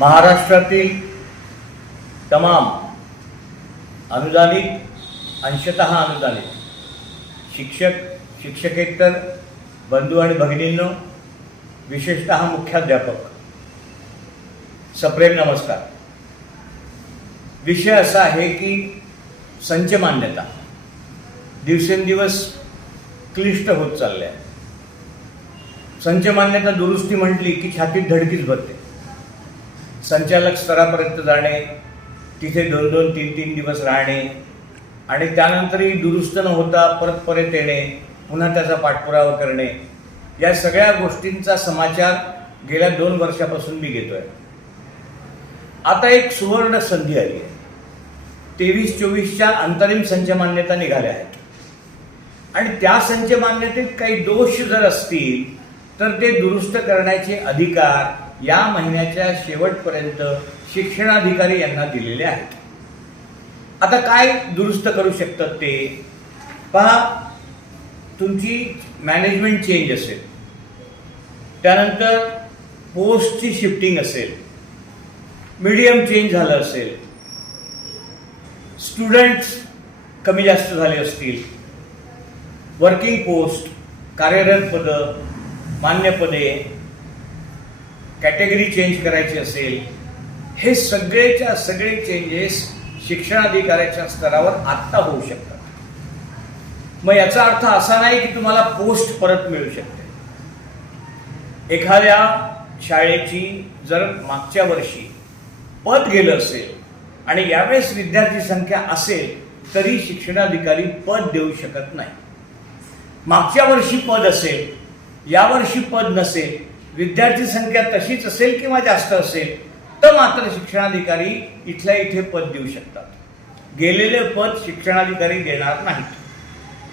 महाराष्ट्रातील तमाम अनुदानित अंशतः अनुदानित शिक्षक शिक्षकेतर बंधू आणि भगिनींनो विशेषतः मुख्याध्यापक सप्रेम नमस्कार. विषय असा आहे की संच मान्यता. दिवसेंदिवस क्लिष्ट होत चालल्या. संच मान्यता दुरुस्ती म्हटली की छातीत धडकीच भरते संचालक स्तरापर्यंत जाणे तिथे दोन दोन तीन तीन दिवस राहणे आणि त्यानंतरही दुरुस्त न होता परत परत येणे पुन्हा त्याचा पाठपुरावा करणे. या सगळ्या गोष्टींचा समाचार गेल्या दोन वर्षापासून मी घेतोय. आता एक सुवर्ण संधी आली आहे. तेवीस चोवीसच्या अंतरिम संच मान्यता निघाल्या आहेत. आणि त्या संच मान्यतेत काही दोष जर असतील तर ते दुरुस्त करण्याचे अधिकार या महिन्याच्या शेवटपर्यंत शिक्षणाधिकारी यांना दिलेले आहेत. आता काय दुरुस्त करू शकतात ते? पहा तुमची मॅनेजमेंट चेंज असेल. त्यानंतर पोस्टची शिफ्टिंग असेल. मीडियम चेंज झालं असेल. स्टुडंट्स कमी जास्त झाले असतील. वर्किंग पोस्ट कार्यरत पदं मान्य पदे कॅटेगरी चेंज करायची असेल हे सगळेच्या सगळे चेंजेस शिक्षणाधिकाऱ्याच्या स्तरावर आत्ता होऊ शकतात. मग याचा अर्थ असा नाही की तुम्हाला पोस्ट परत मिळू शकते. एखाद्या शाळेची जर मागच्या वर्षी पद गेलं असेल आणि यावेळेस विद्यार्थी संख्या असेल तरी शिक्षणाधिकारी पद देऊ शकत नाही. मागच्या वर्षी पद असेल यावर्षी पद नसेल विद्यार्थी संख्या तशीच असेल किंवा जास्त असेल तर मात्र शिक्षणाधिकारी इथल्या इथे पद देऊ शकतात. गेलेले पद शिक्षणाधिकारी देणार नाहीत.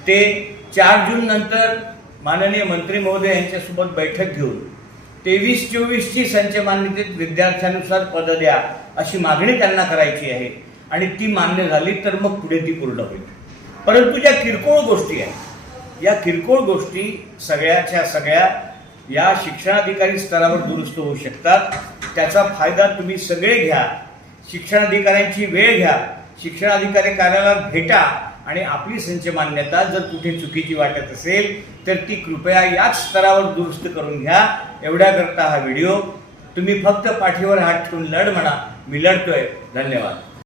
ते चार जून नंतर माननीय मंत्री महोदय यांच्यासोबत बैठक घेऊन तेवीस चोवीसची संच मान्यतेत विद्यार्थ्यानुसार पदं द्या अशी मागणी त्यांना करायची आहे आणि ती मान्य झाली तर मग पुढे ती पूर्ण होईल. परंतु ज्या किरकोळ गोष्टी आहेत या किरकोळ गोष्टी सगळ्याच्या सगळ्या या शिक्षणाधिकारी स्तरावर दुरुस्त होऊ शकतात. त्याचा फायदा तुम्ही सगळे घ्या. शिक्षणाधिकाऱ्यांची वेळ घ्या. शिक्षणाधिकारी कार्यालयात भेटा आणि आपली संच मान्यता जर कुठे चुकीची वाटत असेल तर ती कृपया याच स्तरावर दुरुस्त करून घ्या. एवढ्याकरता हा व्हिडिओ तुम्ही फक्त पाठीवर हात ठेवून लढ म्हणा. मी लढतोय. धन्यवाद.